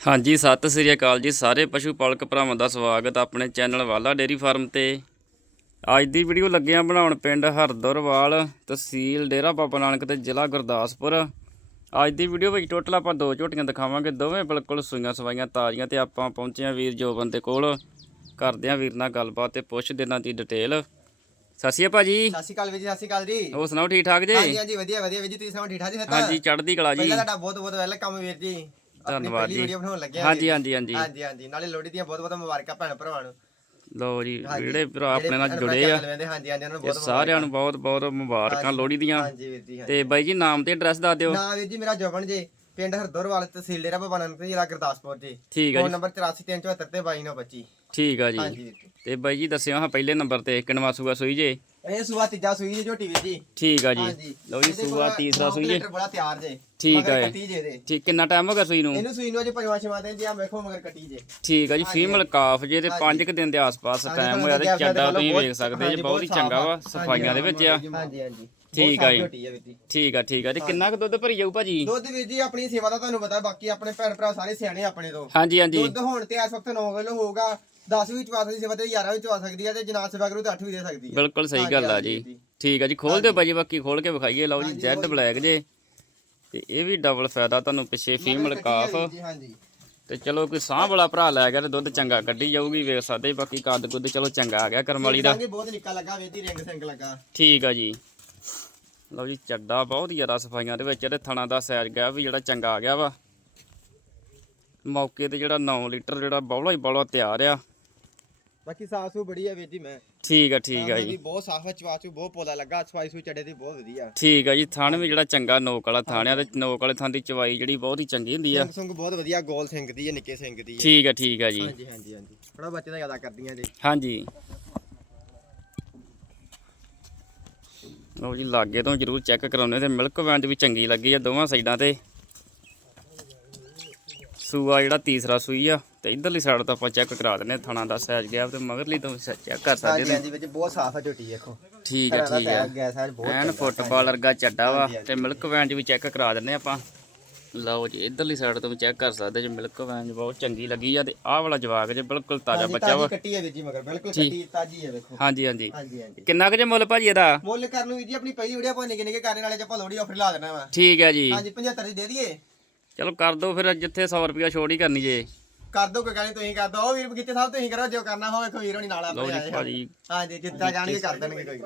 ਹਾਂਜੀ ਸਤਿ ਸ੍ਰੀ ਅਕਾਲ ਜੀ ਸਾਰੇ ਪਸ਼ੂ ਪਾਲਕ ਭਰਾਵਾਂ ਦਾ ਸਵਾਗਤ ਆਪਣੇ ਚੈਨਲ ਵਾਲਾ ਡੇਰੀ ਫਾਰਮ ਤੇ। ਅੱਜ ਦੀ ਵੀਡੀਓ ਲੱਗਿਆ ਬਣਾਉਣ ਪਿੰਡ ਹਰਦਰਵਾਲ ਤਹਿਸੀਲ ਡੇਰਾ ਬਾਬਾ ਨਾਨਕ ਤੇ ਜ਼ਿਲ੍ਹਾ ਗੁਰਦਾਸਪੁਰ। ਅੱਜ ਦੀ ਵੀਡੀਓ ਵਿੱਚ ਟੋਟਲ ਆਪਾਂ ਦੋ ਝੋਟੀਆਂ ਦਿਖਾਵਾਂਗੇ ਦੋਵੇਂ ਬਿਲਕੁਲ ਸੂਈਆਂ ਸਵਾਈਆਂ ਤਾਜ਼ੀਆਂ ਤੇ ਆਪਾਂ ਪਹੁੰਚੇ ਹਾਂ ਵੀਰ ਜੋਬਨ ਦੇ ਕੋਲ। ਕਰਦੇ ਹਾਂ ਵੀਰ ਨਾਲ ਗੱਲਬਾਤ ਤੇ ਪੁੱਛਦੇ ਇਹਨਾਂ ਦੀ ਡਿਟੇਲ ਸਤਿ ਸ਼੍ਰੀ ਅਕਾਲ ਭਾਜੀ। ਸਤਿ ਸ਼੍ਰੀ ਅਕਾਲ ਵੀਰ ਜੀ ਸਤਿ ਸ਼੍ਰੀ ਅਕਾਲ ਜੀ। ਹੋਰ ਸੁਣਾਓ ਠੀਕ ਠਾਕ ਜੀ? ਹਾਂਜੀ ਹਾਂਜੀ ਵਧੀਆ ਵਧੀਆ ਵੀਰ ਜੀ ਤੁਸੀਂ ਸੁਣਾਓ ਠੀਕ ਠਾਕ ਜੀ? ਹਾਂਜੀ ਚੜ੍ਹਦੀ ਕਲਾ ਜੀ। ਪਹਿਲਾਂ ਤੁਹਾਡਾ ਬਹੁਤ ਬਹੁਤ ਵੈਲਕਮ ਵੀਰ ਜੀ। ਧੰਨਵਾਦ ਜੀ। ਵੀਡੀਓ ਬਣਾਉਣ ਲੱਗੇ ਹਾਂ ਹਾਂਜੀ। ਹਾਂਜੀ ਹਾਂਜੀ। ਹਾਂਜੀ ਹਾਂਜੀ। ਨਾਲੇ ਲੋਹੜੀ ਦੀਆਂ ਬਹੁਤ ਬਹੁਤ ਮੁਬਾਰਕਾਂ ਭੈਣ ਭਰਾਵਾਂ ਨੂੰ। ਲਓ ਜੀ ਜਿਹੜੇ ਭਰਾ ਆਪਣੇ ਨਾਲ ਜੁੜੇ ਆ ਇਹ ਸਾਰਿਆਂ ਨੂੰ ਬਹੁਤ ਬਹੁਤ ਮੁਬਾਰਕਾਂ ਲੋਹੜੀ ਦੀਆਂ। ਤੇ ਬਾਈ ਜੀ ਨਾਮ ਤੇ ਐਡਰੈਸ ਦੱਸ ਦਿਓ। ਨਾ ਵੀਰ ਜੀ ਮੇਰਾ ਜਵਨ ਜੀ ਪਿੰਡ ਹਰਦੋਰਵਾਲ ਤਹਿਸੀਲ ਡੇਰਾ ਬਾਬਾ ਨਾਨਕ ਜ਼ਿਲ੍ਹਾ ਗੁਰਦਾਸਪੁਰ ਜੀ। ਠੀਕ ਫੋਨ ਨੰਬਰ 8437 ਤੇ 2225 ਠੀਕ ਆ ਜੀ। ਹਾਂਜੀ। ਵੀਰ ਜੀ ਤੇ ਬਾਈ ਜੀ ਦੱਸਿਓ ਹਾਂ ਪਹਿਲੇ ਨੰਬਰ ਤੇ ਕਿੰਨਵਾ ਸੂਆ ਸੂਈ ਜੇ? ਇਹ ਸੂਆ ਤੀਜਾ ਸੂਈ ਜੀ ਝੋਟੀ ਵੀਰ ਜੀ। ਠੀਕ ਆ ਜੀ। ਹਾਂਜੀ। ਲਓ ਜੀ ਇਹਦੇ ਸੂਆ ਤੀਸਰਾ ਸੂਈ ਜੇ। ਬੜਾ ਤਿਆਰ ਜੇ। ਠੀਕ ਮਗਰ ਆ। ਕੱਟੀ ਜੇ ਦੇ ਠੀਕ ਕਿੰਨਾ ਟਾਈਮ ਹੋ ਗਿਆ ਸੂਈ ਨੂੰ? ਇਹਨੂੰ ਸੂਈ ਨੂੰ ਅਜੇ ਪੰਜਵਾਂ ਛੇਵਾਂ ਦਿਨ ਜੀ ਆ ਵੇਖੋ ਮਗਰ ਕੱਟੀ ਜੇ। ਠੀਕ ਆ ਜੀ ਫੀਮੇਲ ਕਾਫ ਜੇ ਤੇ ਹਾਂਜੀ। 5 ਕੁ ਦਿਨ ਦੇ ਆਸ-ਪਾਸ ਹਾਂਜੀ, ਟਾਈਮ ਹੋਇਆ ਤੇ ਚੱਡਾ ਪਿਆ ਤੁਸੀਂ ਵੇਖ ਸਕਦੇ ਹਾਂਜੀ, ਜੀ ਬਹੁਤ ਹੀ ਬਹੁਤ ਚੰਗਾ ਵਾ ਸਾਫ਼ ਆ। ਸਫਾਈਆਂ ਦੇ ਵਿੱਚ ਆ। ਹਾਂਜੀ ਹਾਂਜੀ ਠੀਕ ਆ ਜੀ। ਝੋਟੀ ਆ ਵੀਰ ਜੀ। ਠੀਕ ਆ ਠੀਕ ਆ। ਤੇ ਕਿੰਨਾ ਕੁ ਦੁੱਧ ਭਰੀ ਜਾਊ ਭਾਜੀ? ਦੁੱਧ ਵੀਰ ਜੀ ਆਪਣੀ ਸੇਵਾ ਦਾ ਤੁਹਾਨੂੰ ਪਤਾ ਬਾਕੀ ਆਪਣੇ ਭੈਣ ਭਰਾ ਸਾਰੇ ਸਿਆਣੇ ਆਪਣੇ ਤੋਂ। ਹਾਂਜੀ ਹਾਂਜੀ। ਦੁੱਧ ਹੁਣ ਤੇ ਇਸ ਵਕਤ 9 ਕਿਲੋ ਹੋਊਗਾ। 10 ਵੀ ਚਵਾ ਸਕਦੀ ਸੇਵਾ ਤੇ 11 ਵੀ ਚਵਾ ਸਕਦੀ ਹੈ ਤੇ ਜਨਾਬ ਸੇਵਾ ਕਰੂ ਤਾਂ 8 ਵੀ ਦੇ ਸਕਦੀ ਹੈ ਬਿਲਕੁਲ ਸਹੀ ਗੱਲ ਆ ਜੀ। ਠੀਕ ਆ ਜੀ ਖੋਲ ਦਿਓ ਭਾਜੀ ਬਾਕੀ ਖੋਲ ਕੇ ਵਿਖਾਈਏ। ਲਓ ਜੀ ਜੈਡ ਬਲੈਕ ਜੇ। ਤੇ ਇਹ ਵੀ ਡਬਲ ਫਾਇਦਾ ਤੁਹਾਨੂੰ ਪਿੱਛੇ ਫੀਮੇਲ ਕਾਫ। ਹਾਂਜੀ। ਤੇ ਚਲੋ ਕੋਈ ਸਾਹ ਵਾਲਾ ਭਰਾ ਲੈ ਗਿਆ ਤੇ ਦੁੱਧ ਚੰਗਾ ਕੱਢੀ ਜਾਊਗੀ ਵੇਖ ਸਕਦੇ ਬਾਕੀ ਕੱਦ ਕੁੱਦ ਚਲੋ ਚੰਗਾ ਆ ਗਿਆ ਕਰਮ ਵਾਲੀ ਦਾ। ਸੰਗ ਬਹੁਤ ਨਿੱਕਾ ਲੱਗਾ ਜੀ ਰਿੰਗ ਸਿੰਘ ਲੱਗਾ। ਠੀਕ ਆ ਜੀ। ਲਓ ਜੀ ਚੱਡਾ ਬਹੁਤ ਜ਼ਿਆਦਾ ਸਫਾਈਆਂ ਦੇ ਵਿੱਚ ਤੇ ਥਣਾ ਦਾ ਸਾਈਜ਼ ਗਿਆ ਵੀ ਜਿਹੜਾ ਚੰਗਾ ਆ ਗਿਆ ਵਾ। ਮੌਕੇ ਤੇ ਜਿਹੜਾ 9 ਲੀਟਰ ਜਿਹੜਾ ਬੌਲਾ ਹੀ ਬੌਲਾ ਤਿਆਰ ਆ। ਬਾਕੀ ਸਾਸੂ ਬੜੀ ਆ ਵੀਰ ਜੀ ਮੈਂ। ਠੀਕ ਆ ਠੀਕ ਆ ਜੀ। ਬਹੁਤ ਸਾਫ਼ ਹੈ ਚਵਾਚੂ ਬਹੁਤ ਪੋਲਾ ਲੱਗਾ ਸਫ਼ਾਈ ਸੂ ਚੜੇ ਦੀ ਬਹੁਤ ਵਧੀਆ। ਠੀਕ ਆ ਜੀ ਥਣ ਵੀ ਜਿਹੜਾ ਚੰਗਾ ਨੋਕ ਵਾਲਾ ਥਣ ਆ ਤੇ ਨੋਕ ਵਾਲੇ ਥਣ ਦੀ ਚਵਾਈ ਜਿਹੜੀ ਬਹੁਤ ਹੀ ਚੰਗੀ ਹੁੰਦੀ ਆ। ਸਿੰਘ ਬਹੁਤ ਵਧੀਆ ਗੋਲ ਸਿੰਘ ਦੀ ਹੈ ਨਿੱਕੇ ਸਿੰਘ ਦੀ ਠੀਕ ਆ ਠੀਕ ਆ ਜੀ। ਹਾਂਜੀ ਹਾਂਜੀ ਹਾਂਜੀ। ਥੋੜਾ ਬੱਚੇ ਦਾ ਜ਼ਿਆਦਾ ਕਰਦੀਆਂ ਜੀ। ਹਾਂਜੀ। ਲਓ ਜੀ ਲਾਗੇ ਤੋਂ ਜਰੂਰ ਚੈੱਕ ਕਰਾਉਣੇ ਤੇ ਮਿਲਕ ਵੈਂਜ ਵੀ ਚੰਗੀ ਲੱਗੀ ਆ ਦੋਵਾਂ ਸਾਈਡਾਂ ਤੇ। ਸੂਆ ਜਿਹੜਾ ਤੀਸਰਾ ਸੂਈ ਆ ਤੇ ਇਧਰਲੀ ਸਾਈਡ ਤੋਂ ਆਪਾਂ ਚੈੱਕ ਕਰਾ ਦਿੰਨੇ ਥਣਾ ਦਾ ਸਾਈਜ਼ ਗਿਆ ਤੇ ਮਗਰਲੀ ਤੋਂ ਚੈੱਕ ਕਰ ਸਕਦੇ ਨੇ ਹਾਂਜੀ ਵਿੱਚ ਬਹੁਤ ਸਾਫ਼ ਹੈ ਝੋਟੀ ਦੇਖੋ ਠੀਕ ਹੈ ਠੀਕ ਬਹੁਤ ਐਨ। ਫੁੱਟਬਾਲ ਵਰਗਾ ਚੱਡਾ ਵਾ। ਤੇ ਮਿਲਕ ਵੈਂਜ ਵੀ ਚੈੱਕ ਕਰਾ ਦਿੰਨੇ ਆਪਾਂ। ਲਓ ਜੀ ਇਧਰਲੀ ਸਾਈਡ ਤੋਂ ਵੀ ਚੈੱਕ ਕਰ ਸਕਦੇ ਜੇ ਮਿਲਕ ਵੈਂਜ ਬਹੁਤ ਚੰਗੀ ਲੱਗੀ ਆ ਤੇ ਆਹ ਵਾਲਾ ਜਵਾਕ ਜੇ ਬਿਲਕੁਲ ਤਾਜ਼ਾ ਬੱਚਾ ਵਾ। ਕੱਟੀ ਹੈ ਜੀ ਮਗਰ ਬਿਲਕੁਲ। ਕੱਟੀ ਤਾਜੀ ਹੈ ਵੇਖੋ। ਹਾਂਜੀ ਹਾਂਜੀ। ਕਿੰਨਾ ਕੁ ਜੇ ਮੁੱਲ ਭਾਜੀ ਇਹਦਾ? ਮੁੱਲ ਕਰਨ ਨੂੰ ਵੀਰ ਜੀ ਆਪਣੀ ਪਹਿਲੀ ਵੀਡੀਓ ਪਾਉਣੇ ਕਿਨੇ ਕੇ ਕਰਨ ਵਾਲੇ ਚ ਆਪਾਂ ਲੋੜੀ ਆਫਰ ਲਾ ਦੇਣਾ ਵਾ। ਠੀਕ ਹੈ ਜੀ। ਹਾਂਜੀ 75 ਦੀ ਦੇ ਦਈਏ। ਚਲੋ ਕਰ ਦੋ ਫਿਰ ਜਿੱਥੇ 100 ਰੁਪਿਆ ਛੋੜ ਹੀ ਕਰਨੀ ਜੇ। ਕਰ ਦੋ ਕੋਈ ਗੱਲ ਤੁਸੀਂ ਕਰ ਦੋ ਉਹ ਵੀਰ ਬਗੀਚੇ ਸਾਹਿਬ ਤੁਸੀਂ ਕਰੋ ਜੋ ਕਰਨਾ ਹੋਵੇ ਕੋਈ ਵੀਰ ਹੋਣੀ ਨਾਲ ਲਓ ਆਪਣੇ ਜੀ ਆਏ ਭਾਜੀ। ਹਾਂਜੀ ਜਿੱਦਾਂ ਜਾਣਗੇ ਕਰ ਦੇਣਗੇ ਕੋਈ।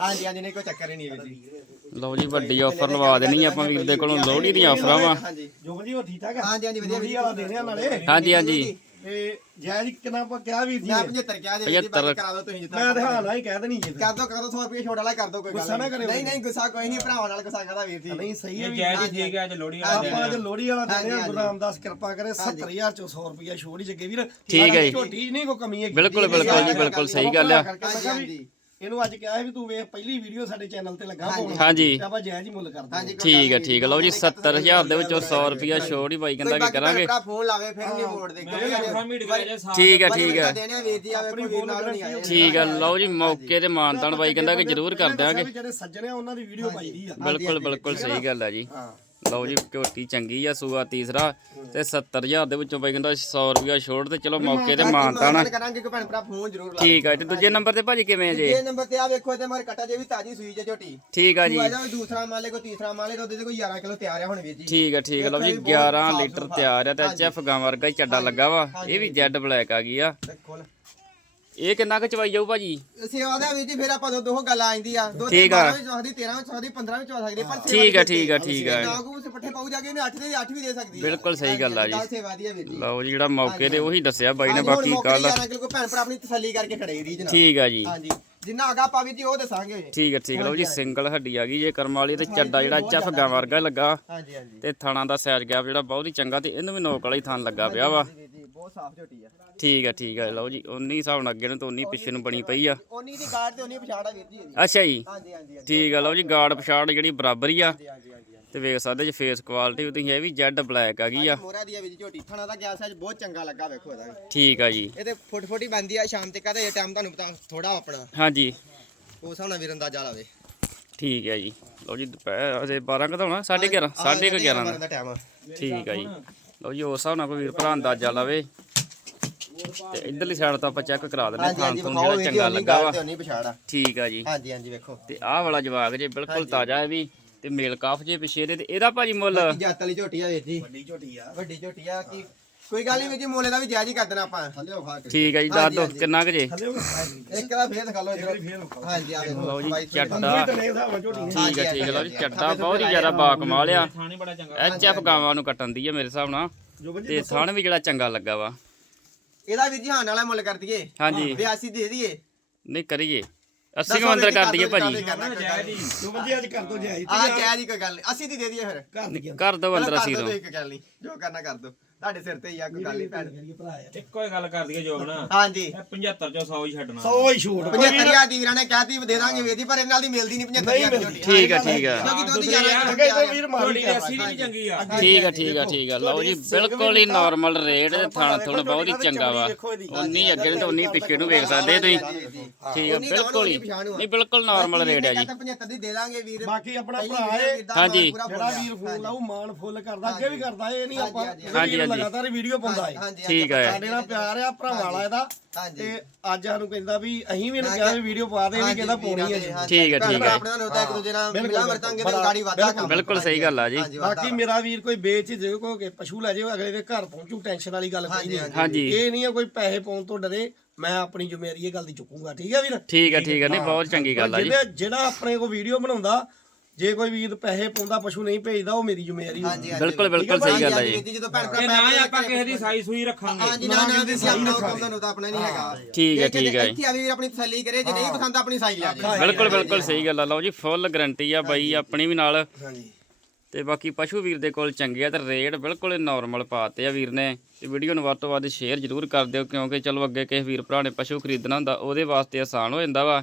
ਹਾਂਜੀ ਹਾਂਜੀ ਨਹੀਂ ਕੋਈ ਚੱਕਰ ਹੀ ਨਹੀਂ ਵੀਰ ਜੀ। ਲਓ ਜੀ ਵੱਡੀ ਆਫਰ ਲਵਾ ਦੇਣੀ ਆਪਾਂ ਵੀਰ ਦੇ ਕੋਲੋਂ। ਲੋਹੜੀ ਦੀਆਂ ਆਫਰਾਂ ਵਾ ਹਾਂਜੀ ਜੋਬਨ ਜੀ ਉਹ ਠੀਕ ਠਾਕ ਆ ਹਾਂਜੀ ਹਾਂਜੀ ਵਧੀਆ ਵੀਰ ਵਾਲਾ ਦੇ ਰਿਹਾ ਨਾਲੇ। ਹਾਂਜੀ ਹਾਂਜੀ। ਤੇ ਜੈ ਜੀ ਕਿੰਨਾ ਆਪਾਂ ਕਿਹਾ ਵੀਰ ਜੀ ਮੈਂ ਨੇ। 75 ਕਿਹਾ ਜੀ ਜੀ ਬਾਕੀ ਕਰਾ ਦਿਓ ਤੁਸੀਂ ਜਿੱਦਾਂ ਮੈਂ ਤੇ ਹਾਂ ਨਾ ਹੀ ਕਹਿ ਦੇਣੀ ਜੀ ਕਰ ਦੋ ਕਰ ਦੋ 100 ਰੁਪਏ ਛੋੜ ਵਾਲਾ ਕਰ ਦੋ ਕੋਈ ਗੱਲ ਗੁੱਸਾ ਨਾ ਨੀ। ਕਰਿਓ ਨਹੀਂ ਨਹੀਂ ਗੁੱਸਾ ਕੋਈ ਨਹੀਂ ਭਰਾਵਾਂ ਨਾਲ ਗੁੱਸਾ ਕਰਦਾ ਵੀਰ ਜੀ ਨਹੀਂ ਸਹੀ ਹੈ ਇਹ ਵੀ ਜੈ ਜੀ ਠੀਕ ਹੈ ਅੱਜ ਲੋੜੀ ਵਾਲਾ ਦਿਨ ਆਪਾਂ ਅੱਜ ਹੈ। ਲੋੜੀ ਵਾਲਾ ਦੇ ਹਾਂਜੀ, ਰਿਹਾ ਹਾਂਜੀ। ਗੁਰੂ ਰਾਮਦਾਸ ਕਿਰਪਾ ਕਰੇ 70000 ਚੋਂ 100 ਰੁਪਇਆ ਛੋੜ ਹੀ ਜੱਗੇ ਵੀਰ ਠੀਕ ਹੈ ਜੀ। ਝੋਟੀ 'ਚ ਨਹੀਂ ਕੋਈ ਕਮੀ ਹੈ ਬਿਲਕੁਲ ਬਿਲਕੁਲ ਜੀ ਬਿਲਕੁਲ ਸਹੀ ਗੱਲ ਆ ਮੈਂ ਕਿਹਾ ਵੀ ਹਾਂਜੀ ਇਹਨੂੰ ਅੱਜ ਕਿਹਾ ਸੀ ਵੀ ਤੂੰ ਵੇਖ ਪਹਿਲੀ ਵੀਡੀਓ ਸਾਡੇ ਚੈਨਲ ਤੇ ਲੱਗਾ ਪਾਉਣ। ਹਾਂਜੀ। ਤੇ ਆਪਾਂ ਜੈ ਜੀ ਮੁੱਲ ਕਰਦੇ ਹਾਂ। ਠੀਕ ਹੈ ਠੀਕ ਹੈ ਲਓ ਜੀ 70000 ਦੇ ਵਿੱਚੋਂ 100 ਰੁਪਿਆ ਛੋੜ ਹੀ ਬਾਈ ਕਹਿੰਦਾ ਕੀ ਕਰਾਂਗੇ। ਭਰਾ ਫੋਨ ਲਾਵੇ ਫਿਰ ਨਹੀਂ ਮੋੜ ਦੇ ਮੈਂ ਆਫਰ ਮੀਟ ਕਰ ਜੇ ਸਾਲ ਠੀਕ ਹੈ ਠੀਕ ਹੈ ਦੇਣੇ ਵੀਰ ਜੀ ਆਵੇ ਕੋਈ ਵੀਰ ਨਾਲ ਨਹੀਂ ਆਏ ਠੀਕ ਹੈ ਲਓ ਜੀ ਮੌਕੇ ਤੇ ਮਾਨਤਾਨ ਬਾਈ ਕਹਿੰਦਾ ਕਿ ਜ਼ਰੂਰ ਕਰ ਦਿਆਂਗੇ ਜਿਹੜੇ ਸੱਜਣੇ ਆ ਉਹਨਾਂ ਦੀ ਵੀਡੀਓ ਪਾਈ ਦੀ ਆ। ਬਿਲਕੁਲ ਬਿਲਕੁਲ ਸਹੀ ਗੱਲ ਹੈ ਜੀ। ਹਾਂ। ਲਓ ਜੀ ਝੋਟੀ ਚੰਗੀ ਆ ਸੂਆ ਤੀਸਰਾ ਤੇ 70000 ਦੇ ਵਿੱਚੋਂ ਬਾਈ ਕਹਿੰਦਾ 100 ਰੁਪਿਆ ਛੋੜ ਤੇ ਚਲੋ ਮੌਕੇ ਤੇ ਮਾਨਤਾਨ ਮਾਨਤਾਨ ਕਰਾਂਗੇ ਕੋਈ ਭੈਣ ਭਰਾ ਫੋਨ ਜ਼ਰੂਰ ਲਾ ਠੀਕ ਹੈ ਤੇ ਦੂਜੇ ਨੰਬਰ ਤੇ ਭਾਜੀ ਕਿਵੇਂ ਜੇ? ਇਹ ਨੰਬਰ ਤੇ ਆ ਵੇਖੋ ਤੇ ਮਾਰ ਕਟਾ ਜੇ ਵੀ ਤਾਜੀ ਸੂਈ ਜੇ ਝੋਟੀ। ਠੀਕ ਆ ਜੀ। ਦੂਸਰਾ ਮਾਲੇ ਕੋ ਤੀਸਰਾ ਮਾਲੇ ਉਹਦੇ ਤੇ ਕੋਈ 11 ਕਿਲੋ ਤਿਆਰ ਆ ਹੁਣ ਵੀਰ ਜੀ। ਠੀਕ ਹੈ ਠੀਕ ਲਓ ਜੀ 11 ਲੀਟਰ ਤਿਆਰ ਆ ਤੇ ਐਚਐਫ ਗਾਂ ਵਰਗਾ ਹੀ ਚੱਡਾ ਲੱਗਾ ਵਾ ਇਹ ਵੀ ਜੈਡ ਬਲੈਕ ਆ ਗਈ ਆ। ਇਹ ਕਿੰਨਾ ਕੁ ਚਵਾਈ ਜਾਊ ਭਾਜੀ? ਸੇਵਾ ਦਾ ਜੀ ਫਿਰ ਆਪਾਂ ਦੋ ਦੋ ਗੱਲ ਆ ਜਾਂਦੀ ਆ। ਦੋ ਠੀਕ ਆ। ਵਿੱਚ ਸਕਦੀ 13 ਵਿੱਚ ਸਕਦੀ 15 ਵਿੱਚ ਹੋ ਸਕਦੀ ਪਰ ਠੀਕ ਆ ਠੀਕ ਆ ਠੀਕ ਆ। ਨਾ ਕੋ ਪੱਠੇ ਪਾਉ ਜਾ ਕੇ ਉਹਨੇ 8 ਦੇ 8 ਵੀ ਦੇ ਸਕਦੀ ਆ। ਬਿਲਕੁਲ ਸਹੀ ਗੱਲ ਆ ਜੀ। ਗੱਲ ਸੇਵਾ ਦੀ ਆ ਵੀਰ ਜੀ। ਲਓ ਜੀ ਜਿਹੜਾ ਮੌਕੇ ਤੇ ਉਹੀ ਦੱਸਿਆ ਬਾਈ ਨੇ ਬਾਕੀ ਕੱਲ ਤੇ 11 ਕਿਲੋ ਕੋਈ ਭੈਣ ਭਰਾ ਆਪਣੀ ਤਸੱਲੀ ਕਰਕੇ ਖੜੇ ਦੀ ਜਨਾਬ ਠੀਕ ਆ ਜੀ। ਹਾਂਜੀ ਜਿੰਨਾ ਅਗਾ ਪਾ ਵੀਰ ਜੀ ਉਹ ਦੱਸਾਂਗੇ ਠੀਕ ਹੈ ਠੀਕ ਲਓ ਜੀ ਸਿੰਗਲ ਹੱਡੀ ਆ ਗਈ ਜੇ ਕਰਮ ਵਾਲੀ ਤੇ ਚੱਡਾ ਜਿਹੜਾ ਗਾਂ ਵਰਗਾ ਲੱਗਾ ਹਾਂਜੀ ਹਾਂਜੀ। ਤੇ ਥਾਣਾ ਦਾ ਸਾਈਜ਼ ਗੈਪ ਜਿਹੜਾ ਬਹੁਤ ਹੀ ਚੰਗਾ ਤੇ ਇਹਨੂੰ ਵੀ ਨੋਕ ਵਾਲਾ ਹੀ ਥਾਂ ਲੱਗਾ ਪਿਆ ਵਾ। ਜੀ ਬਹੁਤ ਸਾਫ਼ ਝੋਟੀ ਆ। ਠੀਕ ਠੀਕ ਹੈ ਲਓ ਜੀ ਉਨੀ ਹਿਸਾਬ ਨਾਲ ਅੱਗੇ ਨੂੰ ਤੇ ਉਨੀ ਪਿੱਛੇ ਨੂੰ ਬਣੀ ਪਈ ਆ। ਉਨੀ ਦੀ ਗਾਰਡ ਤੇ ਉਨੀ ਪਛਾੜਾ ਵੀਰ ਜੀ ਇਹਦੀ। ਅੱਛਾ ਜੀ। ਹਾਂਜੀ ਹਾਂਜੀ ਹਾਂਜੀ। ਠੀਕ ਹੈ ਲਓ ਜੀ ਗਾਰਡ ਪਛਾੜ ਜਿਹੜੀ ਬਰਾਬਰ ਹੀ ਆ। ਹਾਂਜੀ ਹਾਂਜੀ ਹਾਂਜੀ ਤੇ ਵੇਖ ਸਕਦੇ ਜੇ ਫੇਸ ਕੁਆਲਿਟੀ ਤੁਸੀਂ ਇਹ ਵੀ ਜੈਡ ਬਲੈਕ ਆ ਗਈ ਆ। ਮੋਰਾ ਦੀ ਆ ਵੀਰ ਜੀ ਝੋਟੀ। ਥਣਾ ਦਾ ਗਿਆ ਸਾਜ ਬਹੁਤ ਚੰਗਾ ਲੱਗਾ ਵੇਖੋ ਇਹਦਾ ਵੀ। ਠੀਕ ਆ ਜੀ। ਇਹ ਤੇ ਫੁੱਟ ਫੁੱਟ ਹੀ ਬੰਦੀ ਆ ਸ਼ਾਮ ਤੇ ਕਹਦੇ ਟਾਈਮ ਤੁਹਾਨੂੰ ਪਤਾ ਥੋੜਾ ਆਪਣਾ। ਹਾਂਜੀ। ਉਸ ਹਿਸਾਬ ਨਾਲ ਵੀਰ ਅੰਦਾਜ਼ਾ ਲਾਵੇ। ਠੀਕ ਹੈ ਜੀ। ਲਓ ਜੀ ਦੁਪਹਿਰ ਅਜੇ 12 ਕਦਾ ਹੋਣਾ? 11:30 11:30 ਦਾ। ਟਾਈਮ ਠੀਕ ਆ ਜੀ। ਲਓ ਜੀ ਉਸ ਹਿਸਾਬ ਨਾਲ ਕੋਈ ਵੀਰ ਭਰਾ ਅੰਦਾਜ਼ਾ ਲਾਵੇ। ਤੇ ਇਧਰਲੀ ਸਾਈਡ ਤੋਂ ਆਪਾਂ ਚੈੱਕ ਕਰਾ ਦਿੰਦੇ ਖਾਣ ਤੋਂ ਜਿਹੜਾ ਚੰਗਾ ਲੱਗਾ ਵਾ। ਠੀਕ ਆ ਜੀ। ਹਾਂਜੀ ਹਾਂਜੀ ਵੇਖੋ। ਤੇ ਆਹ ਵਾਲਾ ਜਵਾਗ ਜੇ ਬਿਲਕੁਲ ਤਾਜ਼ਾ ਹੈ ਵੀ ਤੇ ਮੇਲ ਕਾਫ ਜੇ ਪਿਛੇ ਦੇ ਤੇ ਇਹਦਾ ਭਾਜੀ ਮੁੱਲ? ਜੱਤ ਵਾਲੀ ਝੋਟੀ ਆ ਵੀਰ ਜੀ। ਵੱਡੀ ਝੋਟੀ ਆ। ਵੱਡੀ ਝੋਟੀ ਆ ਕੀ ਕੋਈ ਗੱਲ ਨਹੀਂ ਵੀਰ ਜੀ ਮੋਲੇ ਦਾ ਵੀ ਜਾਇਜ਼ ਹੀ ਕਰ ਦੇਣਾ ਆਪਾਂ। ਥੱਲੇ ਖਾ ਕੇ। ਠੀਕ ਹੈ ਜੀ ਦੱਸ ਦੋ। ਕਿੰਨਾ ਕੁ ਜੇ? ਥੱਲੇ ਇੱਕ ਦਾ ਫੇਰ ਦਿਖਾ ਲਓ ਇਧਰ। ਹਾਂਜੀ ਆ ਵੇਖੋ ਲਓ ਜੀ ਨੇ ਠੀਕ ਹੈ ਠੀਕ ਹੈ ਲਓ ਜੀ ਚੱਡਾ ਬਹੁਤ ਹੀ ਜ਼ਿਆਦਾ ਬਾ ਕਮਾਲ ਆ। ਐਚ ਐਫ ਗਾਵਾਂ ਨੂੰ ਕੱਟਣ ਦੀ ਆ ਮੇਰੇ ਹਿਸਾਬ ਨਾਲ। ਤੇ ਥਣ ਵੀ ਜਿਹੜਾ ਚੰਗਾ ਲੱਗਾ ਵਾ। ਇਹਦਾ ਵੀਰ ਜੀ ਹਾਨ ਵਾਲਾ ਮੁੱਲ ਕਰ ਦਈਏ। ਹਾਂਜੀ। 82 ਦੇ ਦਈਏ। ਨਹੀਂ ਕਰੀਏ। 80 ਨੂੰ ਅੰਦਰ ਕਰ ਦਈਏ ਭਾਜੀ। ਜੋ ਬੰਜੀ ਅੱਜ ਕਰ ਦੋ ਜਾਈ ਆ ਕਹਿ ਦੀ ਕੋਈ ਗੱਲ ਨਹੀਂ 80 ਦੀ ਦੇ ਦਈਏ ਫਿਰ। ਕਰ ਦੋ ਅੰਦਰ ਚਲੋ ਕਰ ਅਸੀਂ ਦਿਓ ਨੂੰ। ਜੋ ਕਰਨਾ ਕਰ ਦੋ। ਤੁਹਾਡੇ ਸਿਰ ਤੇ ਹੀ ਆ ਕੋਈ ਗੱਲ ਨਹੀਂ ਭੈਣ। ਇੱਕੋ ਹੀ ਗੱਲ ਕਰ ਦਈਏ ਜੋਬ ਨਾ ਹਾਂਜੀ। ਇਹ 75 ਚੋਂ 100 ਹੀ ਛੱਡਣਾ। 100 ਹੀ ਛੂਟ। 75000 ਦੀ ਵੀਰਾਂ ਨੇ ਕਹਿਤੀ ਦੇ ਦਾਂਗੇ ਜੀ ਪਰ ਇਹਨਾਂ ਨਾਲ ਦੀ ਮਿਲਦੀ ਨਹੀਂ 75000 ਦੀ ਝੋਟੀ ਠੀਕ ਆ ਠੀਕ ਆ। ਕਿਉਂਕਿ ਦੁੱਧ ਜ਼ਿਆਦਾ। ਵੀਰ ਮਾਰੀ ਚੰਗੀ ਠੀਕ ਆ ਠੀਕ ਆ ਠੀਕ ਆ। ਲਓ ਜੀ ਬਿਲਕੁਲ ਹੀ ਨਾਰਮਲ ਰੇਟ ਤੇ ਥਾਣਾ ਥੋੜਾ ਬਹੁਤ ਹੀ ਚੰਗਾ ਵਾ। ਉਨੀ ਅੱਗੇ ਤੇ ਉਨੀ ਪਿੱਛੇ ਨੂੰ ਵੇਖ ਸਕਦੇ ਤੁਸੀਂ। ਠੀਕ ਆ ਬਿਲਕੁਲ ਹੀ। ਨਹੀਂ ਬਿਲਕੁਲ ਨਾਰਮਲ ਰੇਟ ਆ ਜੀ। 75 ਦੀ ਦੇ ਦਾਂਗੇ ਵੀਰ। ਬਾਕੀ ਆਪਣਾ ਭਰਾ ਕਿੱਦਾਂ ਹਾਂਜੀ। ਪੂਰਾ ਜਿਹੜਾ। ਵੀਰ ਫੋਨ ਲਾਉ ਮਾਨ ਫੁੱਲ ਕਰਦਾ ਅੱਗੇ ਵੀ ਕਰਦਾ ਇਹ ਨਹੀਂ ਆਪਾਂ ਹਾਂਜੀ। ਲਗਾਤਾਰ ਵੀਡੀਓ ਪਾਉਂਦਾ ਹਾਂਜੀ ਠੀਕ ਹੈ। ਸਾਡੇ ਨਾਲ ਪਿਆਰ ਆ ਭਰਾਵਾਂ ਵਾਲਾ ਇਹਦਾ। ਹਾਂਜੀ। ਤੇ ਅੱਜ ਸਾਨੂੰ ਕਹਿੰਦਾ ਵੀ ਅਸੀਂ ਵੀ ਇਹਨੂੰ ਕਿਹਾ ਵੀ ਵੀਡੀਓ ਪਾ ਦੇ ਇਹ ਵੀ ਕਹਿੰਦਾ ਪਾਉਣੀ ਹੈ ਜੀ। ਠੀਕ ਹੈ, ਠੀਕ ਹੈ। ਆਪਣੇ ਨਾਲ ਹੁੰਦਾ ਇੱਕ ਦੂਜੇ ਨਾਲ ਬਿਲਕੁਲ, ਮਿਲਾ ਵਰਤਾਂਗੇ ਤੇ। ਗਾੜੀ ਵਾਧਾ ਕੰਮ। ਬਿਲਕੁਲ ਸਹੀ ਗੱਲ ਆ ਜੀ। ਬਾਕੀ ਮੇਰਾ ਵੀਰ ਕੋਈ ਵੇਚ ਜੇ ਕੋ ਕੇ ਪਸ਼ੂ ਲੈ ਜਾਓ ਅਗਲੇ ਦੇ ਘਰ ਪਹੁੰਚੂ ਟੈਨਸ਼ਨ ਵਾਲੀ ਗੱਲ ਕੋਈ ਨਹੀਂ। ਹਾਂਜੀ। ਇਹ ਨਹੀਂ ਆ ਕੋਈ ਪੈਸੇ ਪਾਉਣ ਤੋਂ ਡਰੇ ਮੈਂ ਆਪਣੀ ਜ਼ਿੰਮੇਵਾਰੀ ਇਹ ਗੱਲ ਦੀ ਚੁੱਕੂਗਾ। ਠੀਕ ਆ ਵੀਰ? ਠੀਕ ਆ ਠੀਕ ਆ। ਨਹੀਂ ਬਹੁਤ ਚੰਗੀ ਗੱਲ ਆ ਜੀ। ਜਿਹੜਾ ਆਪਣੇ ਕੋ ਵੀਡੀਓ ਬਣਾਉਂਦਾ ਜੇ ਕੋਈ ਵੀਰ ਪੈਸੇ ਪਾਉਂਦਾ ਪਸ਼ੂ ਨਹੀਂ ਭੇਜਦਾ ਉਹ ਮੇਰੀ ਜ਼ਿੰਮੇਵਾਰੀ ਹਾਂਜੀ ਹਾਂਜੀ ਬਿਲਕੁਲ ਬਿਲਕੁਲ ਸਹੀ ਗੱਲ ਆ ਜੀ। ਜਦੋਂ ਭੈਣ ਭਰਾ ਨਾ ਹੀ ਆਪਾਂ ਕਿਸੇ ਦੀ ਸਾਈ ਸੂਈ ਰੱਖਾਂਗੇ। ਹਾਂਜੀ ਨਾ ਨਾ ਵੀ ਸਿਆਣਾ ਕੰਮ ਤੁਹਾਨੂੰ ਤਾਂ ਆਪਣਾ ਨਹੀਂ ਹੈਗਾ। ਠੀਕ ਹੈ ਠੀਕ ਹੈ ਇੱਥੇ ਆ ਵੀ ਆਪਣੀ ਤਸੱਲੀ ਕਰੇ ਜੇ ਨਹੀਂ ਪਸੰਦ ਆਪਣੀ ਸਾਈ ਲਿਆ ਜੇ। ਬਿਲਕੁਲ ਬਿਲਕੁਲ ਸਹੀ ਗੱਲ ਆ। ਲਓ ਜੀ ਫੁੱਲ ਗਾਰੰਟੀ ਆ ਬਾਈ ਆਪਣੀ ਵੀ ਨਾਲ। ਹਾਂਜੀ। ਤੇ ਬਾਕੀ ਪਸ਼ੂ ਵੀਰ ਦੇ ਕੋਲ ਚੰਗੇ ਆ ਤੇ ਰੇਟ ਬਿਲਕੁਲ ਨਾਰਮਲ ਪਾਤੇ ਆ ਵੀਰ ਨੇ। ਤੇ ਵੀਡੀਓ ਨੂੰ ਵੱਧ ਤੋਂ ਵੱਧ ਸ਼ੇਅਰ ਜ਼ਰੂਰ ਕਰ ਦਿਓ ਕਿਉਂਕਿ ਚਲੋ ਅੱਗੇ ਕਿਸੇ ਵੀਰ ਭਰਾ ਨੇ ਪਸ਼ੂ ਖਰੀਦਣਾ ਹੁੰਦਾ ਉਹਦੇ ਵਾਸਤੇ ਆਸਾਨ ਹੋ ਜਾਂਦਾ ਵਾ।